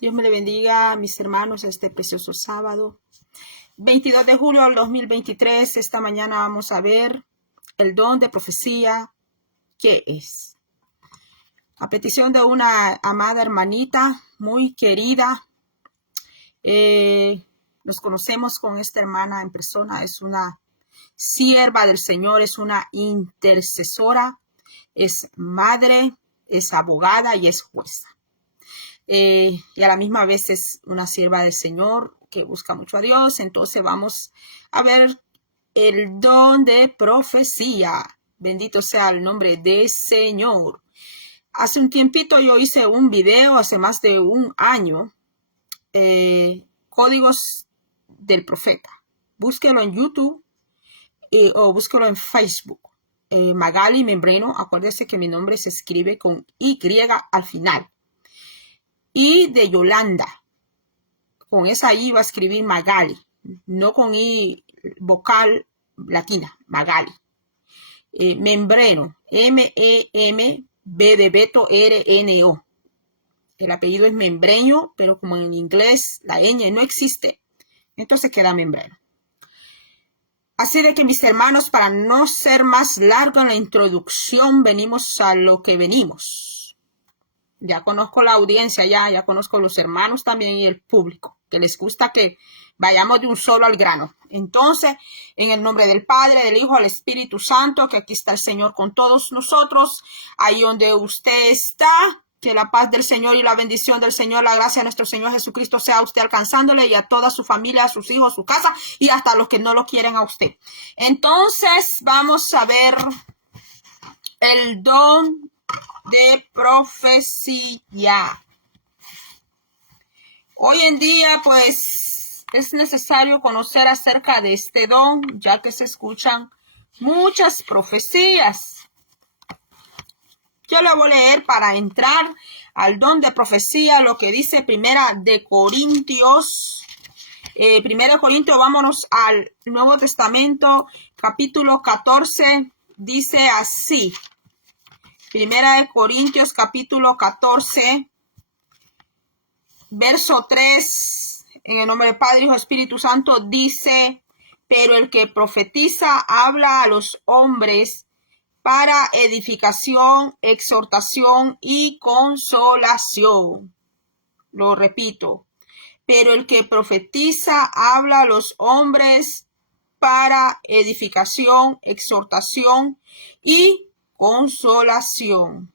Dios me le bendiga, mis hermanos, este precioso sábado. 22 de julio del 2023. Esta mañana vamos a ver el don de profecía. ¿Qué es? A petición de una amada hermanita, muy querida. Nos conocemos con esta hermana en persona. Es una sierva del Señor, es una intercesora, es madre, es abogada y es jueza. Y a la misma vez es una sierva del Señor que busca mucho a Dios. Entonces vamos a ver el don de profecía. Bendito sea el nombre del Señor. Hace un tiempito yo hice un video, hace más de un año, códigos del profeta. Búsquelo en YouTube o búsquelo en Facebook. Magali Membreno, acuérdese que mi nombre se escribe con Y al final. Y de Yolanda, con esa I va a escribir Magali, no con I vocal latina, Magali. Membreno, M-E-M-B de Beto R-N-O. El apellido es Membreño, pero como en inglés la ñ no existe, entonces queda Membreno. Así de que mis hermanos, para no ser más largo en la introducción, venimos a lo que venimos. Ya conozco la audiencia, ya conozco los hermanos también y el público, que les gusta que vayamos de un solo al grano. Entonces, en el nombre del Padre, del Hijo, del Espíritu Santo, que aquí está el Señor con todos nosotros, ahí donde usted está, que la paz del Señor y la bendición del Señor, la gracia de nuestro Señor Jesucristo sea a usted alcanzándole y a toda su familia, a sus hijos, su casa y hasta a los que no lo quieren a usted. Entonces, vamos a ver el don de profecía. Hoy en día, pues, es necesario conocer acerca de este don, ya que se escuchan muchas profecías. Yo lo voy a leer para entrar al don de profecía, lo que dice Primera de Corintios. Primera de Corintios, vámonos al Nuevo Testamento, capítulo 14, dice así. Primera de Corintios, capítulo 14, verso 3, en el nombre del Padre, Hijo, Espíritu Santo, dice: pero el que profetiza habla a los hombres para edificación, exhortación y consolación. Lo repito, pero el que profetiza habla a los hombres para edificación, exhortación y consolación.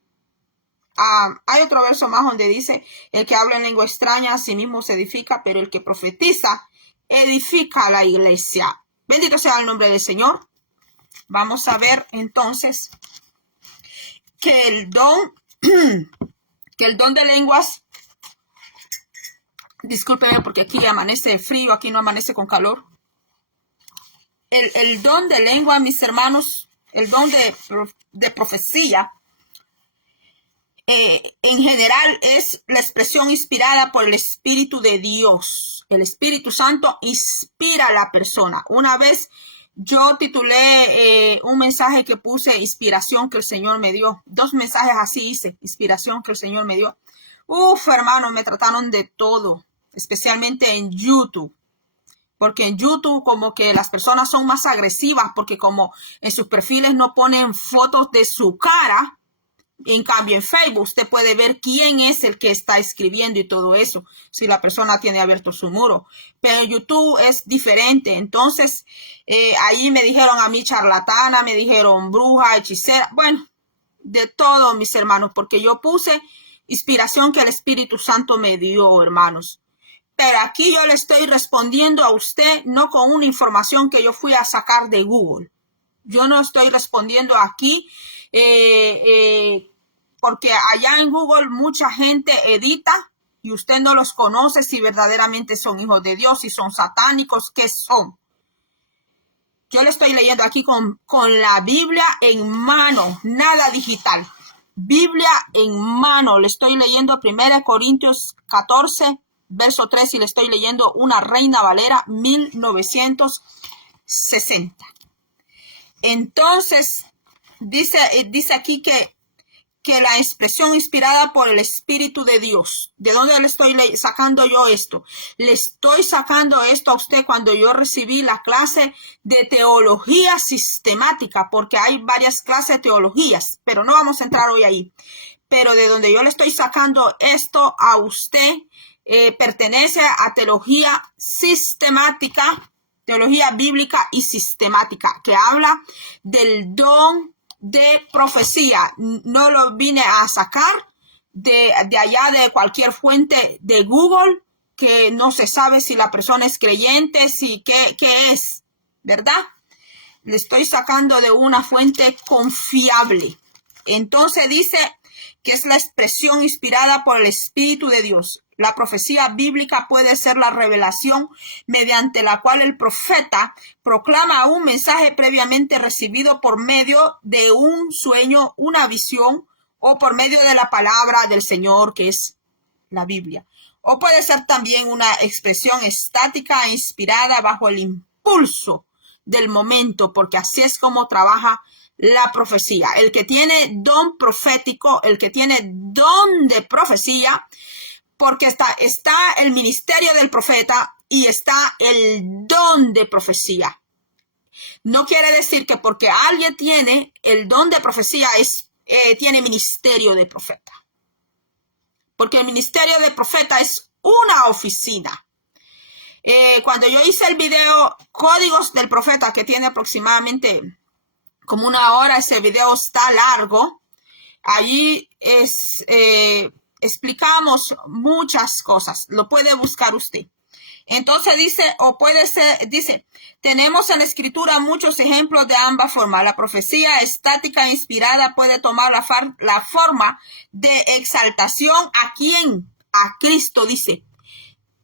Hay otro verso más donde dice: el que habla en lengua extraña a sí mismo se edifica, pero el que profetiza edifica a la iglesia. Bendito sea el nombre del Señor. Vamos a ver entonces que el don de lenguas, discúlpenme porque aquí amanece frío, aquí no amanece con calor. El don de lengua, mis hermanos, el don de profecía, en general es la expresión inspirada por el Espíritu de Dios. El Espíritu Santo inspira a la persona. Una vez yo titulé un mensaje que puse inspiración que el Señor me dio. 2 mensajes así hice, inspiración que el Señor me dio. Hermano, me trataron de todo, especialmente en YouTube. Porque en YouTube como que las personas son más agresivas, porque como en sus perfiles no ponen fotos de su cara. En cambio, en Facebook usted puede ver quién es el que está escribiendo y todo eso, si la persona tiene abierto su muro. Pero en YouTube es diferente. Entonces, ahí me dijeron a mí charlatana, me dijeron bruja, hechicera. Bueno, de todo, mis hermanos, porque yo puse inspiración que el Espíritu Santo me dio, hermanos. Pero aquí yo le estoy respondiendo a usted, no con una información que yo fui a sacar de Google. Yo no estoy respondiendo aquí porque allá en Google mucha gente edita y usted no los conoce si verdaderamente son hijos de Dios, si son satánicos, ¿qué son? Yo le estoy leyendo aquí con la Biblia en mano, nada digital. Biblia en mano, le estoy leyendo 1 Corintios 14, verso 3 y le estoy leyendo una Reina Valera 1960. Entonces, dice aquí que que la expresión inspirada por el Espíritu de Dios. ¿De dónde le estoy sacando yo esto? Le estoy sacando esto a usted cuando yo recibí la clase de teología sistemática, porque hay varias clases de teologías, pero no vamos a entrar hoy ahí. Pero de donde yo le estoy sacando esto a usted, pertenece a teología sistemática, teología bíblica y sistemática, que habla del don de profecía. No lo vine a sacar de allá de cualquier fuente de Google, que no se sabe si la persona es creyente, si qué es, ¿verdad? Le estoy sacando de una fuente confiable. Entonces dice que es la expresión inspirada por el Espíritu de Dios. La profecía bíblica puede ser la revelación mediante la cual el profeta proclama un mensaje previamente recibido por medio de un sueño, una visión, o por medio de la palabra del Señor, que es la Biblia. O puede ser también una expresión estática e inspirada bajo el impulso del momento, porque así es como trabaja la profecía. El que tiene don profético, el que tiene don de profecía, porque está el ministerio del profeta y está el don de profecía. No quiere decir que porque alguien tiene el don de profecía tiene ministerio de profeta. Porque el ministerio de profeta es una oficina. Cuando yo hice el video Códigos del Profeta, que tiene aproximadamente como 1 hora, ese video está largo. Allí explicamos muchas cosas. Lo puede buscar usted. Entonces dice, tenemos en la escritura muchos ejemplos de ambas formas. La profecía estática e inspirada puede tomar la forma de exaltación. ¿A quién? A Cristo, dice.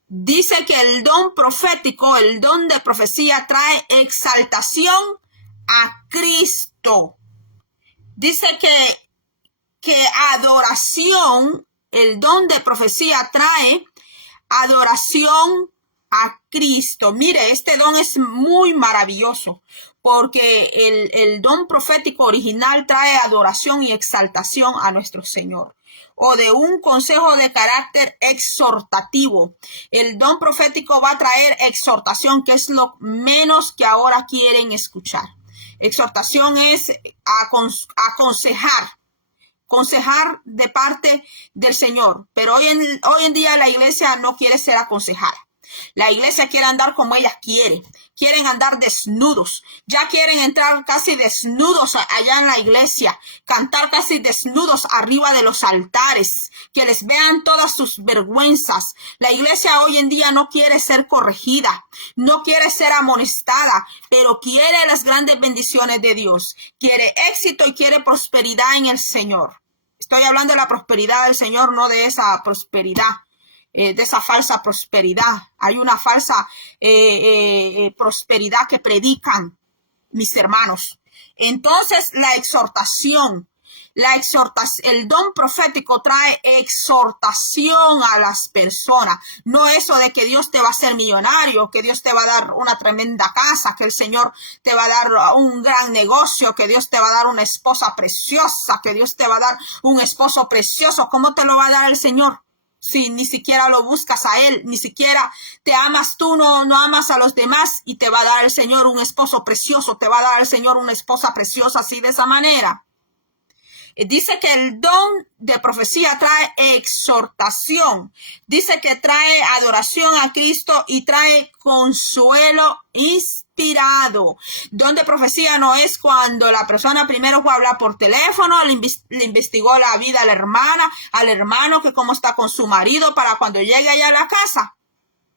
Dice que el don profético, el don de profecía, trae exaltación a Cristo. Dice que adoración, el don de profecía trae adoración a Cristo. Mire, este don es muy maravilloso porque el don profético original trae adoración y exaltación a nuestro Señor, o de un consejo de carácter exhortativo. El don profético va a traer exhortación, que es lo menos que ahora quieren escuchar. Exhortación es aconsejar de parte del Señor. Pero hoy en día la iglesia no quiere ser aconsejada. La iglesia quiere andar como ella quiere. Quieren andar desnudos. Ya quieren entrar casi desnudos allá en la iglesia. Cantar casi desnudos arriba de los altares. Que les vean todas sus vergüenzas. La iglesia hoy en día no quiere ser corregida. No quiere ser amonestada. Pero quiere las grandes bendiciones de Dios. Quiere éxito y quiere prosperidad en el Señor. Estoy hablando de la prosperidad del Señor, no de esa prosperidad. De esa falsa prosperidad. Hay una falsa prosperidad que predican mis hermanos. Entonces la exhortación, el don profético trae exhortación a las personas. No eso de que Dios te va a hacer millonario, que Dios te va a dar una tremenda casa, que el Señor te va a dar un gran negocio, que Dios te va a dar una esposa preciosa, que Dios te va a dar un esposo precioso. ¿Cómo te lo va a dar el Señor? Si ni siquiera lo buscas a Él, ni siquiera te amas tú, no amas a los demás, y te va a dar el Señor un esposo precioso, te va a dar el Señor una esposa preciosa así de esa manera. Dice que el don de profecía trae exhortación, dice que trae adoración a Cristo y trae consuelo inspirado. Don de profecía no es cuando la persona primero fue a hablar por teléfono, le investigó la vida a la hermana, al hermano, que cómo está con su marido, para cuando llegue allá a la casa.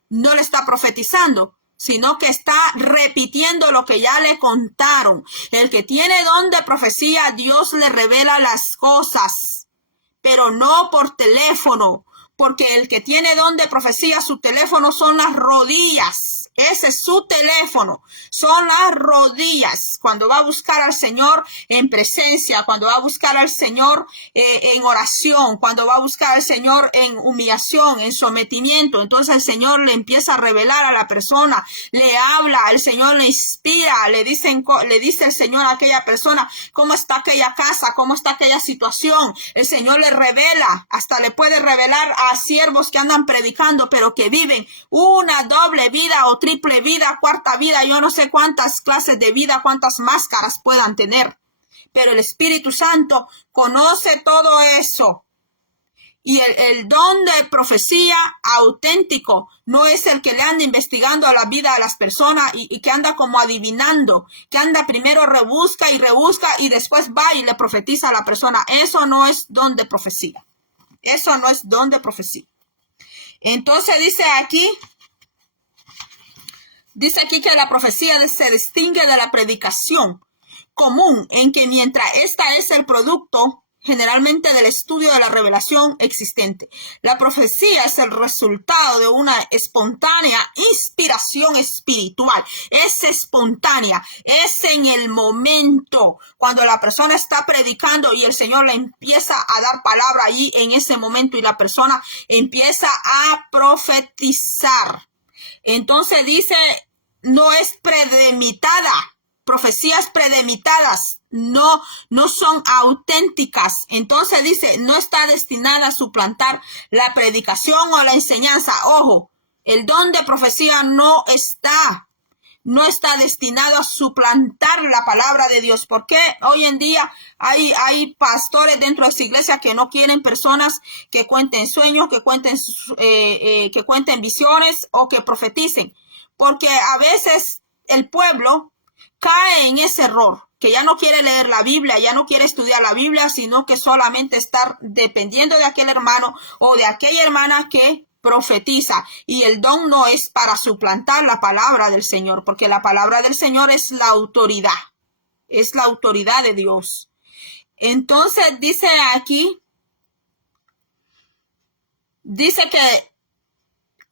No le está profetizando, sino que está repitiendo lo que ya le contaron. El que tiene don de profecía, Dios le revela las cosas, pero no por teléfono, porque el que tiene don de profecía, su teléfono son las rodillas. Ese es su teléfono, son las rodillas. Cuando va a buscar al Señor en presencia, cuando va a buscar al Señor en oración, cuando va a buscar al Señor en humillación, en sometimiento, entonces el Señor le empieza a revelar a la persona, le habla, el Señor le inspira, le dice el Señor a aquella persona cómo está aquella casa, cómo está aquella situación. El Señor le revela, hasta le puede revelar a siervos que andan predicando, pero que viven una doble vida o triple vida, cuarta vida, yo no sé cuántas clases de vida, cuántas máscaras puedan tener. Pero el Espíritu Santo conoce todo eso. Y el don de profecía auténtico no es el que le anda investigando a la vida a las personas y que anda como adivinando, que anda primero rebusca y después va y le profetiza a la persona. Eso no es don de profecía. Eso no es don de profecía. Entonces dice aquí que la profecía se distingue de la predicación común, en que mientras esta es el producto generalmente del estudio de la revelación existente, la profecía es el resultado de una espontánea inspiración espiritual. Es espontánea, es en el momento, cuando la persona está predicando y el Señor le empieza a dar palabra allí en ese momento y la persona empieza a profetizar. Entonces dice, no es premeditada, profecías premeditadas no son auténticas. Entonces dice, no está destinada a suplantar la predicación o la enseñanza. Ojo, el don de profecía no está destinado a suplantar la palabra de Dios, porque hoy en día hay pastores dentro de esa iglesia que no quieren personas que cuenten sueños, que cuenten visiones o que profeticen, porque a veces el pueblo cae en ese error, que ya no quiere leer la Biblia, ya no quiere estudiar la Biblia, sino que solamente estar dependiendo de aquel hermano o de aquella hermana que profetiza. Y el don no es para suplantar la palabra del Señor, porque la palabra del Señor es la autoridad de Dios. Entonces dice aquí, dice que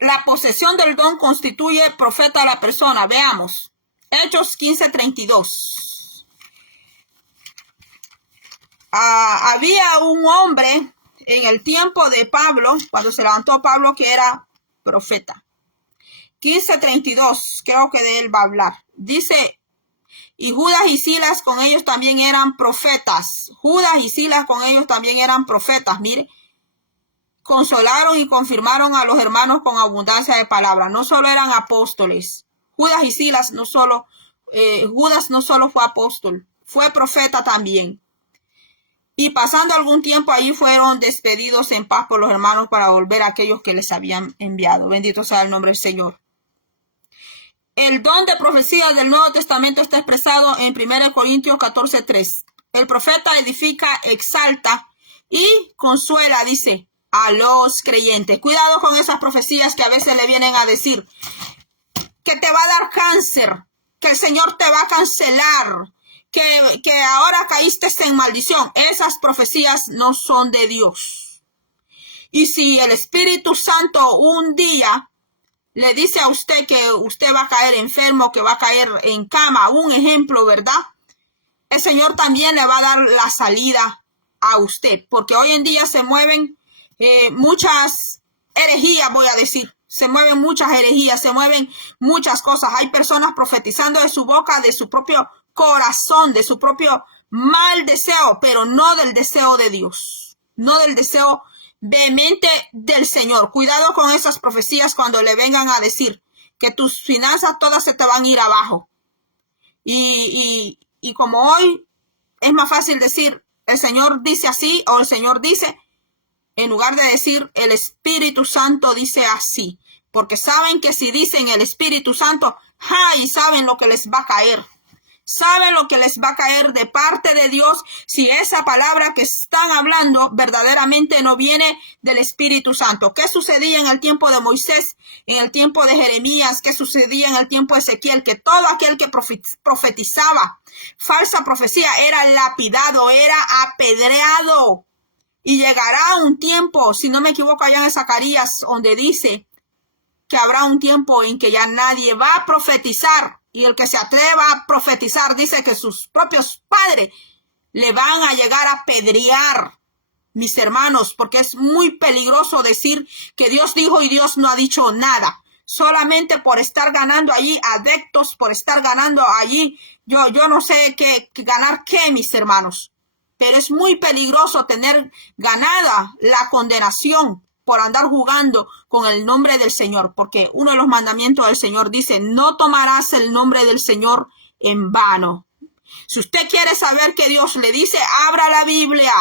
la posesión del don constituye profeta a la persona. Veamos, Hechos 15:32. Había un hombre en el tiempo de Pablo, cuando se levantó Pablo, que era profeta. 15:32, creo que de él va a hablar. Dice, y Judas y Silas con ellos también eran profetas. Judas y Silas con ellos también eran profetas. Mire, consolaron y confirmaron a los hermanos con abundancia de palabras. No solo eran apóstoles. Judas y Silas Judas no solo fue apóstol, fue profeta también. Y pasando algún tiempo allí fueron despedidos en paz por los hermanos para volver a aquellos que les habían enviado. Bendito sea el nombre del Señor. El don de profecía del Nuevo Testamento está expresado en 1 Corintios 14:3. El profeta edifica, exalta y consuela, dice, a los creyentes. Cuidado con esas profecías que a veces le vienen a decir que te va a dar cáncer, que el Señor te va a cancelar, que ahora caíste en maldición. Esas profecías no son de Dios. Y si el Espíritu Santo un día le dice a usted que usted va a caer enfermo, que va a caer en cama, un ejemplo, ¿verdad? El Señor también le va a dar la salida a usted, porque hoy en día se mueven muchas herejías, voy a decir. Se mueven muchas herejías, se mueven muchas cosas. Hay personas profetizando de su boca, de su propio corazón, de su propio mal deseo, pero no del deseo de Dios, no del deseo vehemente del Señor. Cuidado con esas profecías cuando le vengan a decir que tus finanzas todas se te van a ir abajo. Y como hoy es más fácil decir el Señor dice así o el Señor dice, en lugar de decir el Espíritu Santo dice así, porque saben que si dicen el Espíritu Santo, ¡ay! Saben lo que les va a caer. Saben lo que les va a caer de parte de Dios si esa palabra que están hablando verdaderamente no viene del Espíritu Santo. ¿Qué sucedía en el tiempo de Moisés, en el tiempo de Jeremías? ¿Qué sucedía en el tiempo de Ezequiel? Que todo aquel que profetizaba falsa profecía era lapidado, era apedreado. Y llegará un tiempo, si no me equivoco, allá en Zacarías, donde dice que habrá un tiempo en que ya nadie va a profetizar. Y el que se atreva a profetizar dice que sus propios padres le van a llegar a apedrear, mis hermanos, porque es muy peligroso decir que Dios dijo y Dios no ha dicho nada. Solamente por estar ganando allí adeptos, por estar ganando allí, yo no sé qué ganar qué, mis hermanos. Pero es muy peligroso tener ganada la condenación por andar jugando con el nombre del Señor, porque uno de los mandamientos del Señor dice, no tomarás el nombre del Señor en vano. Si usted quiere saber qué Dios le dice, abra la Biblia.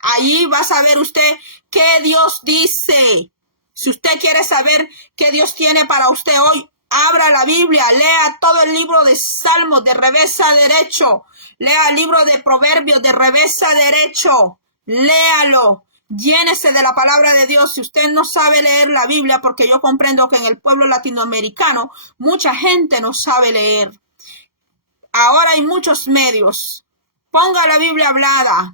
Allí va a saber usted qué Dios dice. Si usted quiere saber qué Dios tiene para usted hoy, abra la Biblia, lea todo el libro de Salmos de revés a derecho, lea el libro de Proverbios de revés a derecho, léalo, llénese de la palabra de Dios. Si usted no sabe leer la Biblia, porque yo comprendo que en el pueblo latinoamericano mucha gente no sabe leer. Ahora hay muchos medios. Ponga la Biblia hablada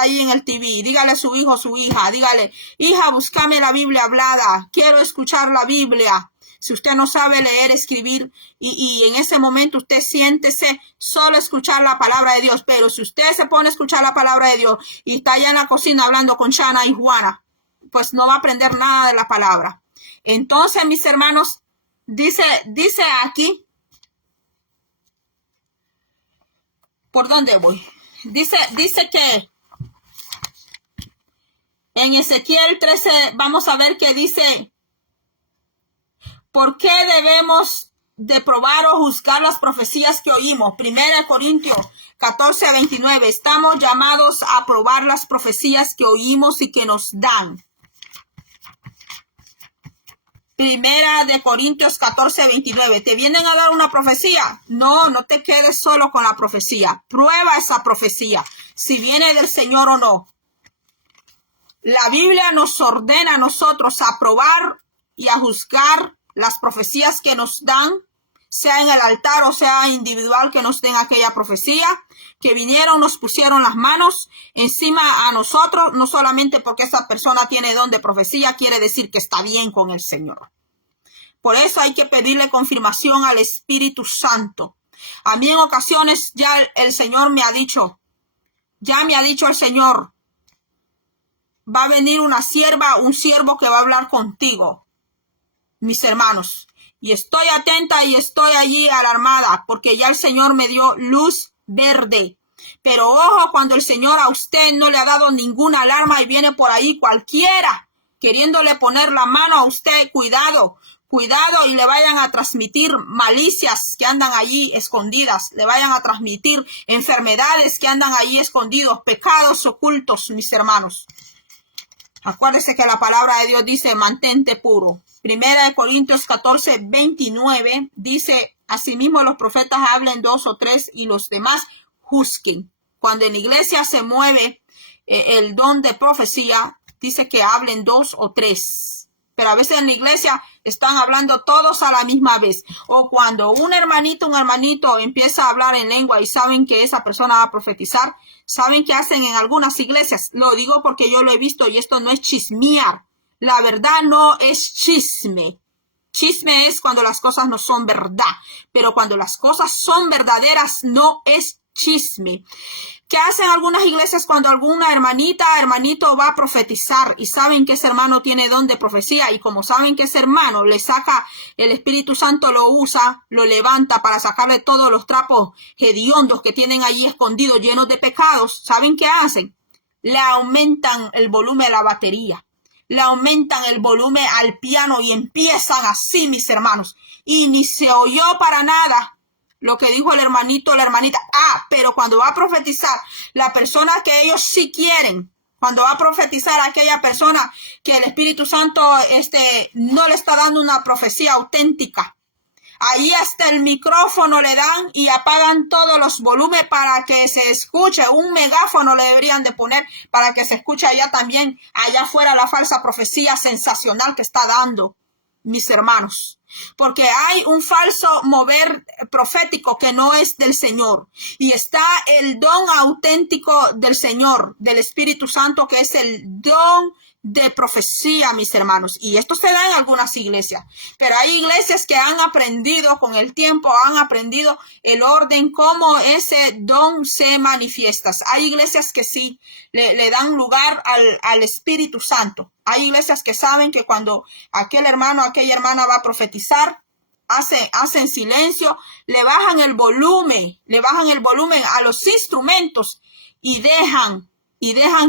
ahí en el TV. Dígale a su hijo o su hija, dígale, hija, búscame la Biblia hablada. Quiero escuchar la Biblia. Si usted no sabe leer, escribir, y en ese momento usted siéntese solo a escuchar la palabra de Dios. Pero si usted se pone a escuchar la palabra de Dios y está allá en la cocina hablando con Shana y Juana, pues no va a aprender nada de la palabra. Entonces, mis hermanos, dice aquí, ¿por dónde voy? Dice que en Ezequiel 13 vamos a ver que dice, ¿por qué debemos de probar o juzgar las profecías que oímos? 1 Corintios 14:29. Estamos llamados a probar las profecías que oímos y que nos dan. 1 Corintios 14:29. ¿Te vienen a dar una profecía? No te quedes solo con la profecía. Prueba esa profecía, si viene del Señor o no. La Biblia nos ordena a nosotros a probar y a juzgar las profecías que nos dan, sea en el altar o sea individual que nos den aquella profecía, que vinieron, nos pusieron las manos encima a nosotros, no solamente porque esa persona tiene don de profecía, quiere decir que está bien con el Señor. Por eso hay que pedirle confirmación al Espíritu Santo. A mí en ocasiones ya el Señor me ha dicho el Señor, va a venir una sierva, un siervo que va a hablar contigo, mis hermanos. Y estoy atenta y estoy allí alarmada porque ya el Señor me dio luz verde. Pero ojo, cuando el Señor a usted no le ha dado ninguna alarma y viene por ahí cualquiera queriéndole poner la mano a usted, cuidado y le vayan a transmitir malicias que andan allí escondidas, le vayan a transmitir enfermedades que andan allí escondidos, pecados ocultos, mis hermanos. Acuérdese que la palabra de Dios dice, mantente puro. 1 Corintios 14:29 dice, asimismo los profetas hablen 2 o 3 y los demás juzguen. Cuando en la iglesia se mueve el don de profecía, dice que hablen 2 o 3. Pero a veces en la iglesia están hablando todos a la misma vez. O cuando un hermanito empieza a hablar en lengua y saben que esa persona va a profetizar, ¿saben qué hacen en algunas iglesias? Lo digo porque yo lo he visto y esto no es chismear. La verdad no es chisme. Chisme es cuando las cosas no son verdad. Pero cuando las cosas son verdaderas no es chisme. ¿Qué hacen algunas iglesias cuando alguna hermanito va a profetizar y saben que ese hermano tiene don de profecía? Y como saben que ese hermano le saca, el Espíritu Santo lo usa, lo levanta para sacarle todos los trapos hediondos que tienen allí escondidos, llenos de pecados. ¿Saben qué hacen? Le aumentan el volumen de la batería, le aumentan el volumen al piano y empiezan así, mis hermanos. Y ni se oyó para nada lo que dijo el hermanito o la hermanita. Pero cuando va a profetizar la persona que ellos sí quieren, cuando va a profetizar a aquella persona que el Espíritu Santo no le está dando una profecía auténtica, ahí hasta el micrófono le dan y apagan todos los volúmenes para que se escuche. Un megáfono le deberían de poner para que se escuche allá también, allá afuera, la falsa profecía sensacional que está dando. mis hermanos, porque hay un falso mover profético que no es del Señor, y está el don auténtico del Señor, del Espíritu Santo, que es el don de profecía, mis hermanos, y esto se da en algunas iglesias, pero hay iglesias que han aprendido con el tiempo, han aprendido el orden, cómo ese don se manifiesta. Hay iglesias que sí le dan lugar al Espíritu Santo. Hay iglesias que saben que cuando aquel hermano, aquella hermana va a profetizar, hacen silencio, le bajan el volumen a los instrumentos y dejan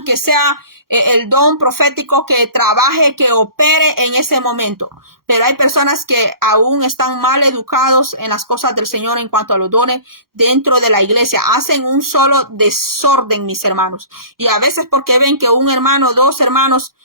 que sea el don profético que trabaje, que opere en ese momento. Pero hay personas que aún están mal educados en las cosas del Señor en cuanto a los dones dentro de la iglesia. Hacen un solo desorden, mis hermanos. Y a veces porque ven que un hermano, dos hermanos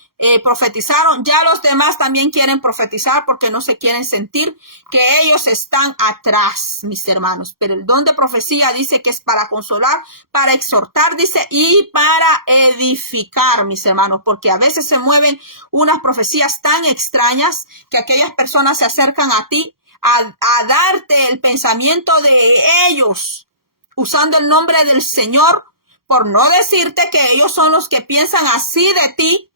profetizaron, ya los demás también quieren profetizar porque no se quieren sentir que ellos están atrás, mis hermanos. Pero el don de profecía dice que es para consolar, para exhortar, dice, y para edificar, mis hermanos, porque a veces se mueven unas profecías tan extrañas que aquellas personas se acercan a ti a darte el pensamiento de ellos, usando el nombre del Señor, por no decirte que ellos son los que piensan así de ti.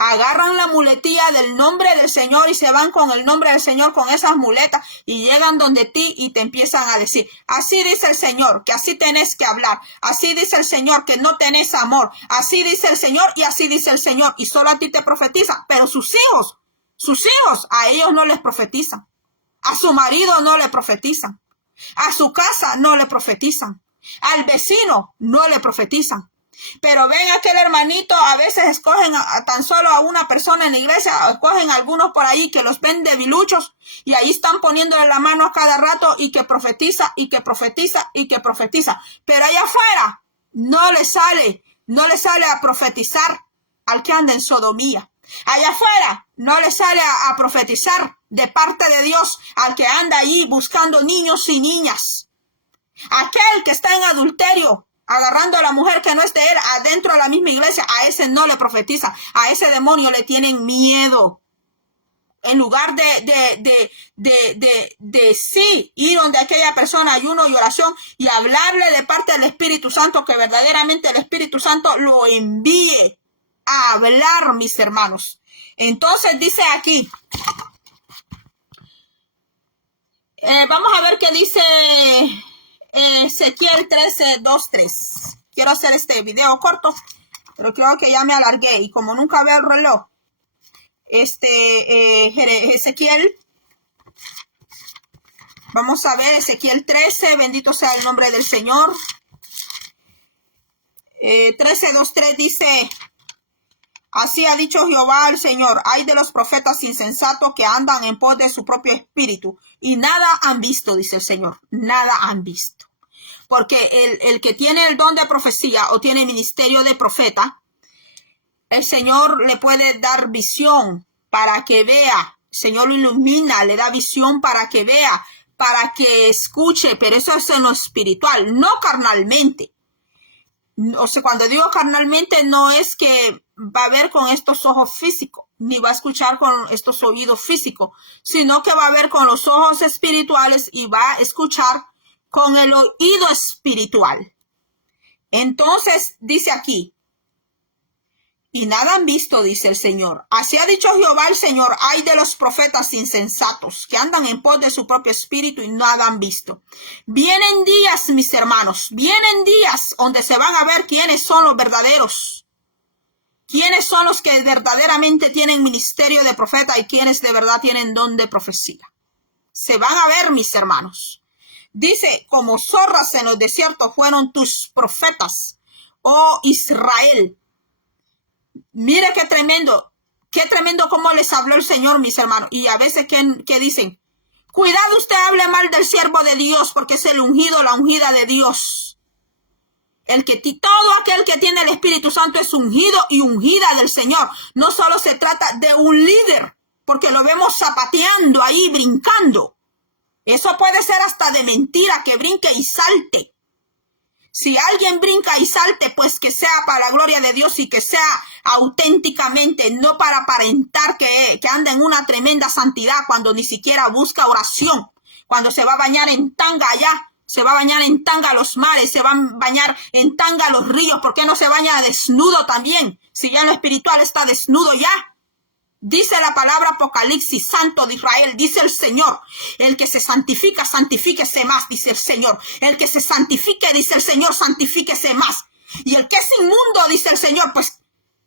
Agarran la muletilla del nombre del Señor y se van con el nombre del Señor, con esas muletas, y llegan donde ti y te empiezan a decir, así dice el Señor, que así tenés que hablar, así dice el Señor, que no tenés amor, así dice el Señor y así dice el Señor, y solo a ti te profetizan, pero sus hijos, a ellos no les profetizan, a su marido no le profetizan, a su casa no le profetizan, al vecino no le profetizan. Pero ven aquel hermanito, a veces escogen tan solo a una persona en la iglesia, escogen a algunos por ahí que los ven debiluchos y ahí están poniéndole la mano a cada rato y que profetiza y que profetiza y que profetiza. Pero allá afuera no le sale a profetizar al que anda en sodomía. Allá afuera no le sale a profetizar de parte de Dios al que anda ahí buscando niños y niñas. Aquel que está en adulterio, agarrando a la mujer que no es de él adentro de la misma iglesia, a ese no le profetiza, a ese demonio le tienen miedo. En lugar de sí ir donde aquella persona, ayuno y oración, y hablarle de parte del Espíritu Santo, que verdaderamente el Espíritu Santo lo envíe a hablar, mis hermanos. Entonces dice aquí, vamos a ver qué dice Ezequiel 13:2-3. Quiero hacer este video corto, pero creo que ya me alargué y como nunca veo el reloj, Ezequiel, vamos a ver Ezequiel 13, bendito sea el nombre del Señor. 13:2-3 dice, así ha dicho Jehová el Señor, hay de los profetas insensatos que andan en pos de su propio espíritu y nada han visto, dice el Señor, nada han visto. Porque el que tiene el don de profecía o tiene ministerio de profeta, el Señor le puede dar visión para que vea. El Señor lo ilumina, le da visión para que vea, para que escuche, pero eso es en lo espiritual, no carnalmente. O sea, cuando digo carnalmente, no es que va a ver con estos ojos físicos, ni va a escuchar con estos oídos físicos, sino que va a ver con los ojos espirituales y va a escuchar con el oído espiritual. Entonces dice aquí, y nada han visto, dice el Señor. Así ha dicho Jehová el Señor, hay de los profetas insensatos que andan en pos de su propio espíritu y nada han visto. Vienen días, mis hermanos, vienen días donde se van a ver quiénes son los verdaderos. Quiénes son los que verdaderamente tienen ministerio de profeta y quiénes de verdad tienen don de profecía. Se van a ver, mis hermanos. Dice, como zorras en los desiertos fueron tus profetas, oh Israel. Mire qué tremendo cómo les habló el Señor, mis hermanos. Y a veces que dicen, cuidado usted hable mal del siervo de Dios, porque es el ungido, la ungida de Dios. Todo aquel que tiene el Espíritu Santo es ungido y ungida del Señor. No solo se trata de un líder, porque lo vemos zapateando ahí, brincando. Eso puede ser hasta de mentira, que brinque y salte. Si alguien brinca y salte, pues que sea para la gloria de Dios y que sea auténticamente, no para aparentar que anda en una tremenda santidad cuando ni siquiera busca oración. Cuando se va a bañar en tanga allá, se va a bañar en tanga a los mares, se va a bañar en tanga a los ríos. ¿Por qué no se baña desnudo también? Si ya en lo espiritual está desnudo ya. Dice la palabra Apocalipsis, Santo de Israel, dice el Señor, el que se santifica, santifíquese más, dice el Señor. El que se santifique, dice el Señor, santifíquese más. Y el que es inmundo, dice el Señor, pues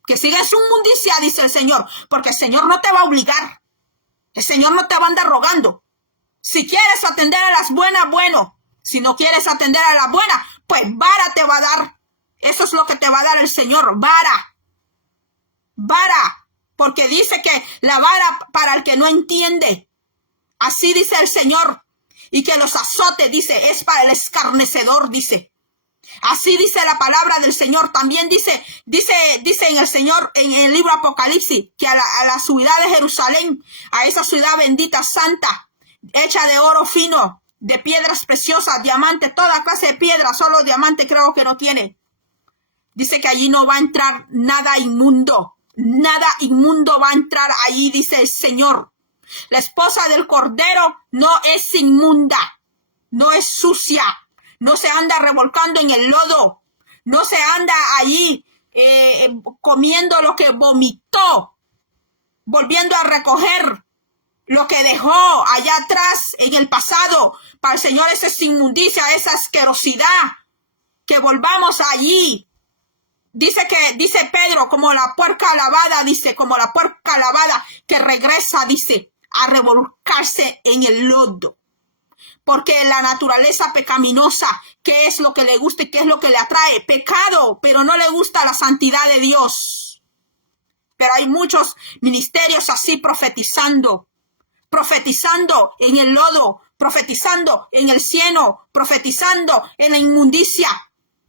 que siga en su inmundicia, dice el Señor, porque el Señor no te va a obligar. El Señor no te va a andar rogando. Si quieres atender a las buenas, bueno. Si no quieres atender a las buenas, pues vara te va a dar. Eso es lo que te va a dar el Señor, vara. Vara. Porque dice que la vara para el que no entiende. Así dice el Señor. Y que los azote, dice, es para el escarnecedor, dice. Así dice la palabra del Señor. También dice en el Señor, en el libro Apocalipsis, que a la ciudad de Jerusalén, a esa ciudad bendita, santa, hecha de oro fino, de piedras preciosas, diamantes, toda clase de piedras, solo diamante creo que no tiene. Dice que allí no va a entrar nada inmundo. Nada inmundo va a entrar allí, dice el Señor. La esposa del Cordero no es inmunda, no es sucia, no se anda revolcando en el lodo, no se anda allí comiendo lo que vomitó, volviendo a recoger lo que dejó allá atrás en el pasado. Para el Señor esa es inmundicia, esa asquerosidad, que volvamos allí. Dice Pedro, como la puerca lavada, dice, como la puerca lavada que regresa, dice, a revolcarse en el lodo. Porque la naturaleza pecaminosa, ¿qué es lo que le gusta y qué es lo que le atrae? Pecado, pero no le gusta la santidad de Dios. Pero hay muchos ministerios así profetizando en el lodo, profetizando en el cieno, profetizando en la inmundicia,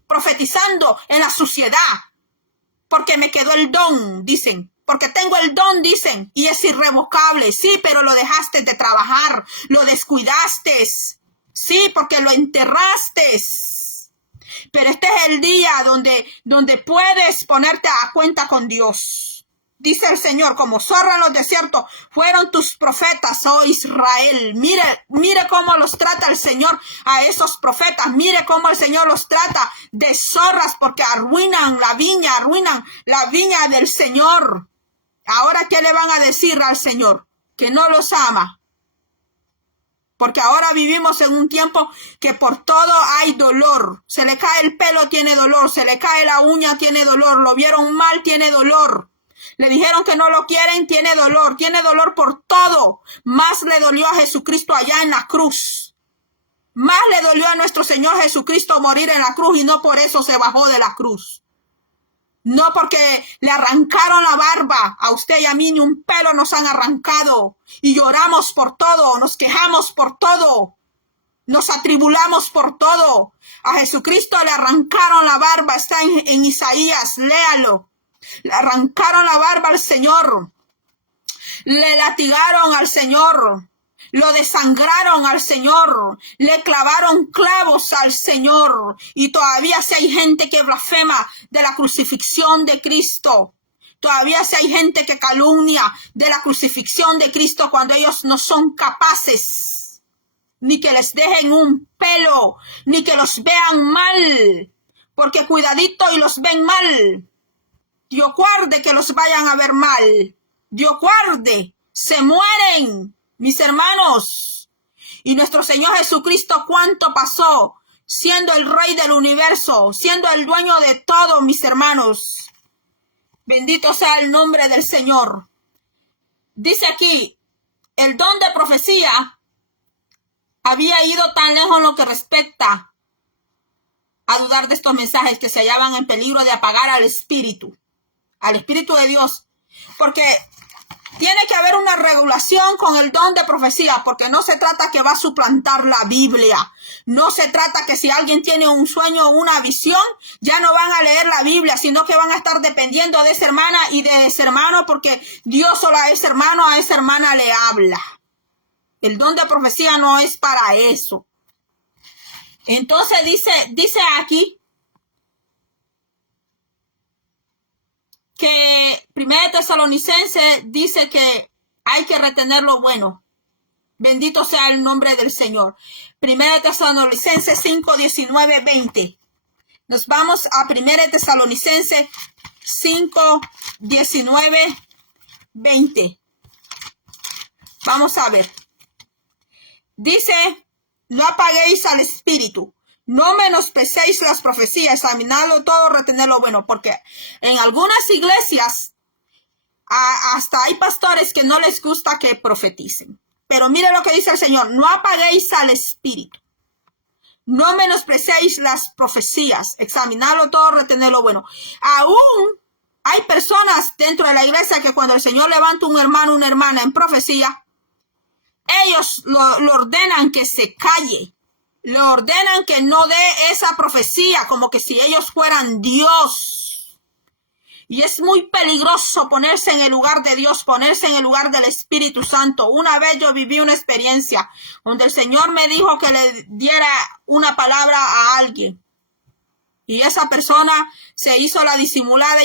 profetizando en la suciedad, porque me quedó el don, dicen, porque tengo el don, dicen, y es irrevocable. Sí, pero lo dejaste de trabajar, lo descuidaste, sí, porque lo enterraste. Pero este es el día donde puedes ponerte a cuenta con Dios. Dice el Señor, como zorra en los desiertos, fueron tus profetas, oh Israel. Mire cómo los trata el Señor a esos profetas. Mire cómo el Señor los trata de zorras, porque arruinan la viña del Señor. Ahora, ¿qué le van a decir al Señor? Que no los ama. Porque ahora vivimos en un tiempo que por todo hay dolor. Se le cae el pelo, tiene dolor. Se le cae la uña, tiene dolor. Lo vieron mal, tiene dolor. Le dijeron que no lo quieren, tiene dolor por todo. Más le dolió a Jesucristo allá en la cruz. Más le dolió a nuestro Señor Jesucristo morir en la cruz y no por eso se bajó de la cruz. No porque le arrancaron la barba, a usted y a mí ni un pelo nos han arrancado. Y lloramos por todo, nos quejamos por todo, nos atribulamos por todo. A Jesucristo le arrancaron la barba, está en Isaías, léalo. Le arrancaron la barba al Señor, le latigaron al Señor, lo desangraron al Señor, le clavaron clavos al Señor. Y todavía si hay gente que blasfema de la crucifixión de Cristo, todavía si hay gente que calumnia de la crucifixión de Cristo cuando ellos no son capaces ni que les dejen un pelo, ni que los vean mal, porque cuidadito y los ven mal. Dios guarde que los vayan a ver mal. Dios guarde, se mueren, mis hermanos. Y nuestro Señor Jesucristo, ¿cuánto pasó siendo el Rey del universo, siendo el dueño de todo, mis hermanos? Bendito sea el nombre del Señor. Dice aquí, el don de profecía había ido tan lejos en lo que respecta a dudar de estos mensajes que se hallaban en peligro de apagar al Espíritu de Dios, porque tiene que haber una regulación con el don de profecía, porque no se trata que va a suplantar la Biblia, no se trata que si alguien tiene un sueño o una visión, ya no van a leer la Biblia, sino que van a estar dependiendo de esa hermana y de ese hermano, porque Dios solo a ese hermano, a esa hermana le habla. El don de profecía no es para eso. Entonces dice aquí, que 1 Tesalonicenses dice que hay que retener lo bueno. Bendito sea el nombre del Señor. 1 Tesalonicenses 5, 19, 20. Nos vamos a 1 Tesalonicenses 5, 19, 20. Vamos a ver. Dice, no apaguéis al espíritu, no menosprecéis las profecías, examinadlo todo, retener lo bueno, porque en algunas iglesias hasta hay pastores que no les gusta que profeticen. Pero mire lo que dice el Señor, no apaguéis al espíritu, no menosprecéis las profecías, examinadlo todo, retener lo bueno. Aún hay personas dentro de la iglesia que cuando el Señor levanta un hermano, una hermana en profecía, ellos lo ordenan que se calle, le ordenan que no dé esa profecía, como que si ellos fueran Dios. Y es muy peligroso ponerse en el lugar de Dios, ponerse en el lugar del Espíritu Santo. Una vez yo viví una experiencia donde el Señor me dijo que le diera una palabra a alguien. Y esa persona se hizo la disimulada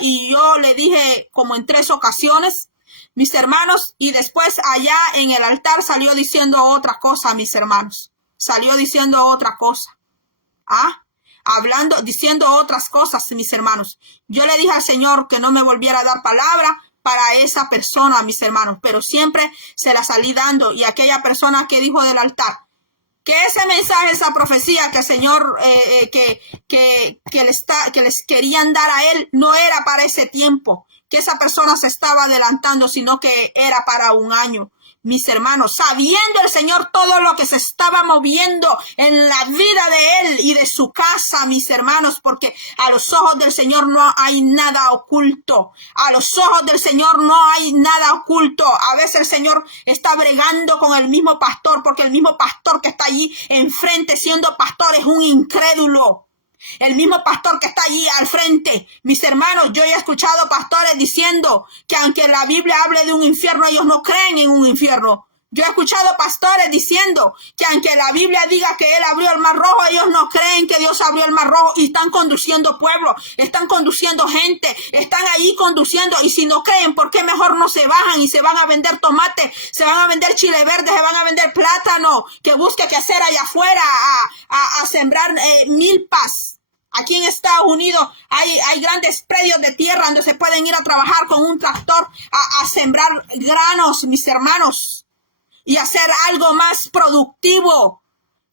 y yo le dije como en 3 ocasiones, mis hermanos, y después allá en el altar salió diciendo otra cosa, mis hermanos. Salió diciendo otra cosa. Diciendo otras cosas, mis hermanos. Yo le dije al Señor que no me volviera a dar palabra para esa persona, mis hermanos, pero siempre se la salí dando. Y aquella persona que dijo del altar, que ese mensaje, esa profecía que el Señor que les querían dar a él no era para ese tiempo, que esa persona se estaba adelantando, sino que era para un año. Mis hermanos, sabiendo el Señor todo lo que se estaba moviendo en la vida de él y de su casa, mis hermanos, porque a los ojos del Señor no hay nada oculto. A los ojos del Señor no hay nada oculto. A veces el Señor está bregando con el mismo pastor, porque el mismo pastor que está allí enfrente siendo pastor es un incrédulo. El mismo pastor que está allí al frente. Mis hermanos, yo he escuchado pastores diciendo que aunque la Biblia hable de un infierno, ellos no creen en un infierno. Yo he escuchado pastores diciendo que aunque la Biblia diga que él abrió el mar rojo, ellos no creen que Dios abrió el mar rojo y están conduciendo pueblos, están conduciendo gente, están allí conduciendo, y si no creen, ¿por qué mejor no se bajan y se van a vender tomate, se van a vender chile verde, se van a vender plátano, que busque qué hacer allá afuera a sembrar milpas? Aquí en Estados Unidos hay grandes predios de tierra donde se pueden ir a trabajar con un tractor a sembrar granos, mis hermanos, y hacer algo más productivo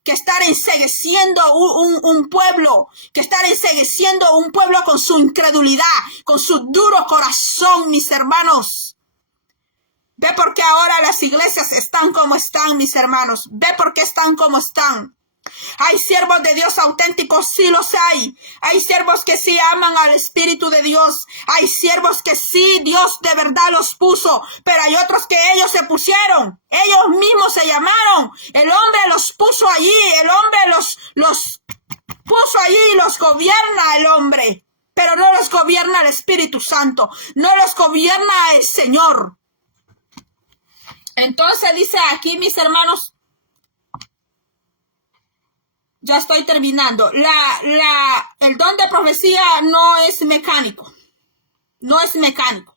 que estar encegueciendo un pueblo, que estar encegueciendo un pueblo con su incredulidad, con su duro corazón, mis hermanos. Ve por qué ahora las iglesias están como están, mis hermanos. Ve por qué están como están. Hay siervos de Dios auténticos, sí los hay. Hay siervos que sí aman al Espíritu de Dios. Hay siervos que sí Dios de verdad los puso, pero hay otros que ellos se pusieron. Ellos mismos se llamaron. El hombre los puso allí. El hombre los puso allí y los gobierna el hombre. Pero no los gobierna el Espíritu Santo. No los gobierna el Señor. Entonces dice aquí, mis hermanos, ya estoy terminando. El don de profecía no es mecánico. No es mecánico.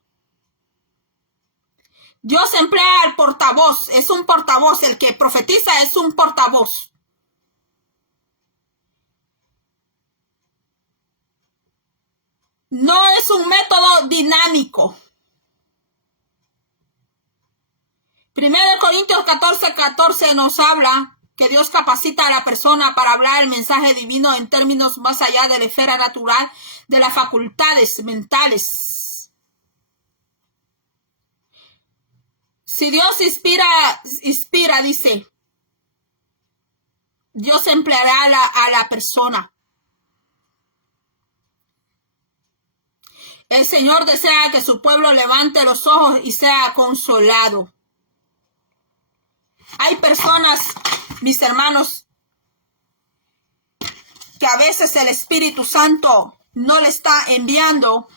Dios emplea al portavoz. Es un portavoz. El que profetiza es un portavoz. No es un método dinámico. 1 Corintios 14 nos habla que Dios capacita a la persona para hablar el mensaje divino en términos más allá de la esfera natural de las facultades mentales. Si Dios inspira, dice, Dios empleará a la persona. El Señor desea que su pueblo levante los ojos y sea consolado. Hay personas, mis hermanos, que a veces el Espíritu Santo no le está enviando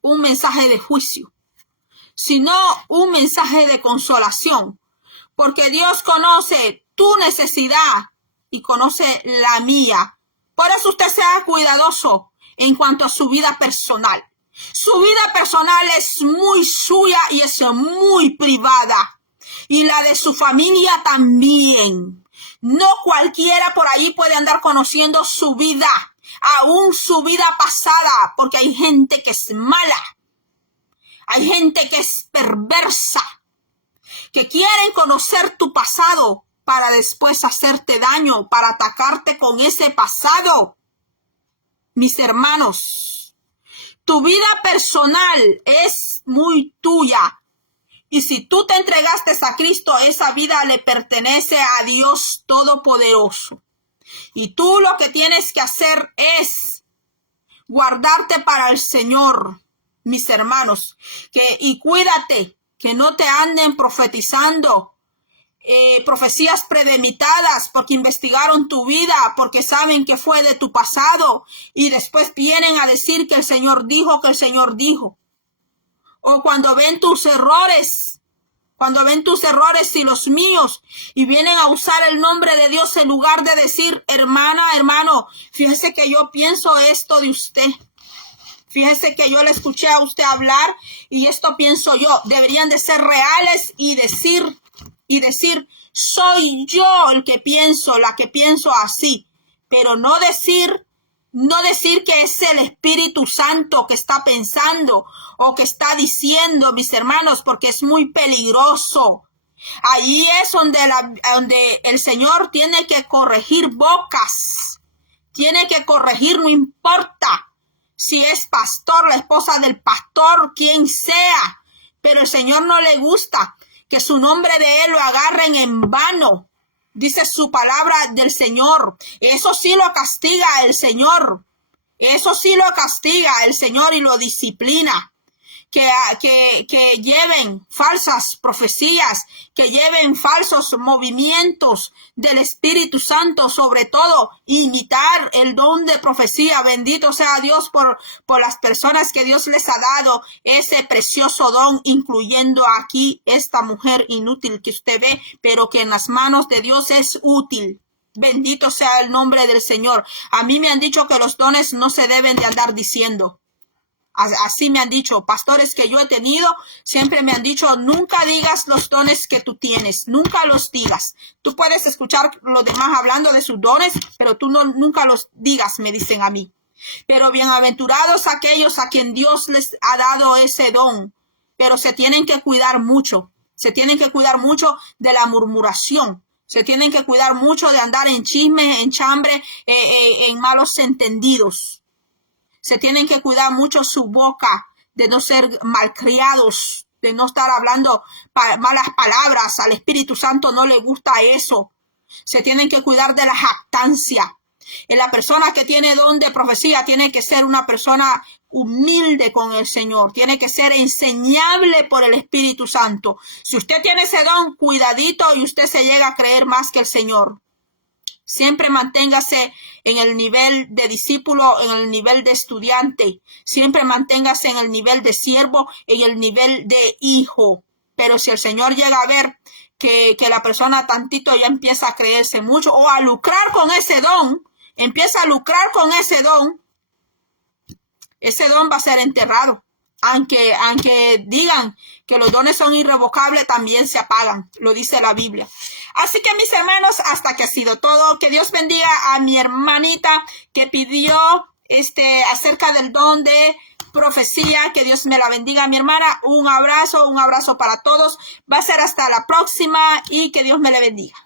un mensaje de juicio, sino un mensaje de consolación, porque Dios conoce tu necesidad y conoce la mía. Por eso usted sea cuidadoso en cuanto a su vida personal. Su vida personal es muy suya y es muy privada. Y la de su familia también. No cualquiera por ahí puede andar conociendo su vida, aún su vida pasada, porque hay gente que es mala. Hay gente que es perversa, que quieren conocer tu pasado para después hacerte daño, para atacarte con ese pasado. Mis hermanos, tu vida personal es muy tuya. Y si tú te entregaste a Cristo, esa vida le pertenece a Dios Todopoderoso. Y tú lo que tienes que hacer es guardarte para el Señor, mis hermanos. Y cuídate, que no te anden profetizando profecías predemitadas, porque investigaron tu vida, porque saben que fue de tu pasado. Y después vienen a decir que el Señor dijo, que el Señor dijo. O cuando ven tus errores y los míos, y vienen a usar el nombre de Dios en lugar de decir, hermana, hermano, fíjese que yo pienso esto de usted. Fíjese que yo le escuché a usted hablar y esto pienso yo. Deberían de ser reales y decir, soy yo el que pienso, la que pienso así. Pero no decir que es el Espíritu Santo que está pensando o que está diciendo, mis hermanos, porque es muy peligroso. Allí es donde el Señor tiene que corregir bocas. Tiene que corregir, no importa si es pastor, la esposa del pastor, quien sea. Pero el Señor no le gusta que su nombre de él lo agarren en vano. Dice su palabra del Señor. Eso sí lo castiga el Señor. Eso sí lo castiga el Señor y lo disciplina. Que lleven falsas profecías, que lleven falsos movimientos del Espíritu Santo, sobre todo imitar el don de profecía. Bendito sea Dios por las personas que Dios les ha dado ese precioso don, incluyendo aquí esta mujer inútil que usted ve, pero que en las manos de Dios es útil. Bendito sea el nombre del Señor. A mí me han dicho que los dones no se deben de andar diciendo. Así me han dicho pastores que yo he tenido, siempre me han dicho, nunca digas los dones que tú tienes, nunca los digas. Tú puedes escuchar los demás hablando de sus dones, pero tú nunca los digas, me dicen a mí. Pero bienaventurados aquellos a quien Dios les ha dado ese don, pero se tienen que cuidar mucho, de la murmuración. Se tienen que cuidar mucho de andar en chisme, en chambre, en malos entendidos. Se tienen que cuidar mucho su boca, de no ser malcriados, de no estar hablando malas palabras. Al Espíritu Santo no le gusta eso. Se tienen que cuidar de la jactancia. La persona que tiene don de profecía tiene que ser una persona humilde con el Señor. Tiene que ser enseñable por el Espíritu Santo. Si usted tiene ese don, cuidadito y usted se llega a creer más que el Señor. Siempre manténgase en el nivel de discípulo, en el nivel de estudiante. Siempre manténgase en el nivel de siervo, en el nivel de hijo. Pero si el Señor llega a ver que la persona tantito ya empieza a creerse mucho o a lucrar con ese don, ese don va a ser enterrado. Aunque digan que los dones son irrevocables, también se apagan, lo dice la Biblia. Así que mis hermanos, hasta que ha sido todo. Que Dios bendiga a mi hermanita que pidió acerca del don de profecía. Que Dios me la bendiga, mi hermana. Un abrazo para todos. Va a ser hasta la próxima y que Dios me le bendiga.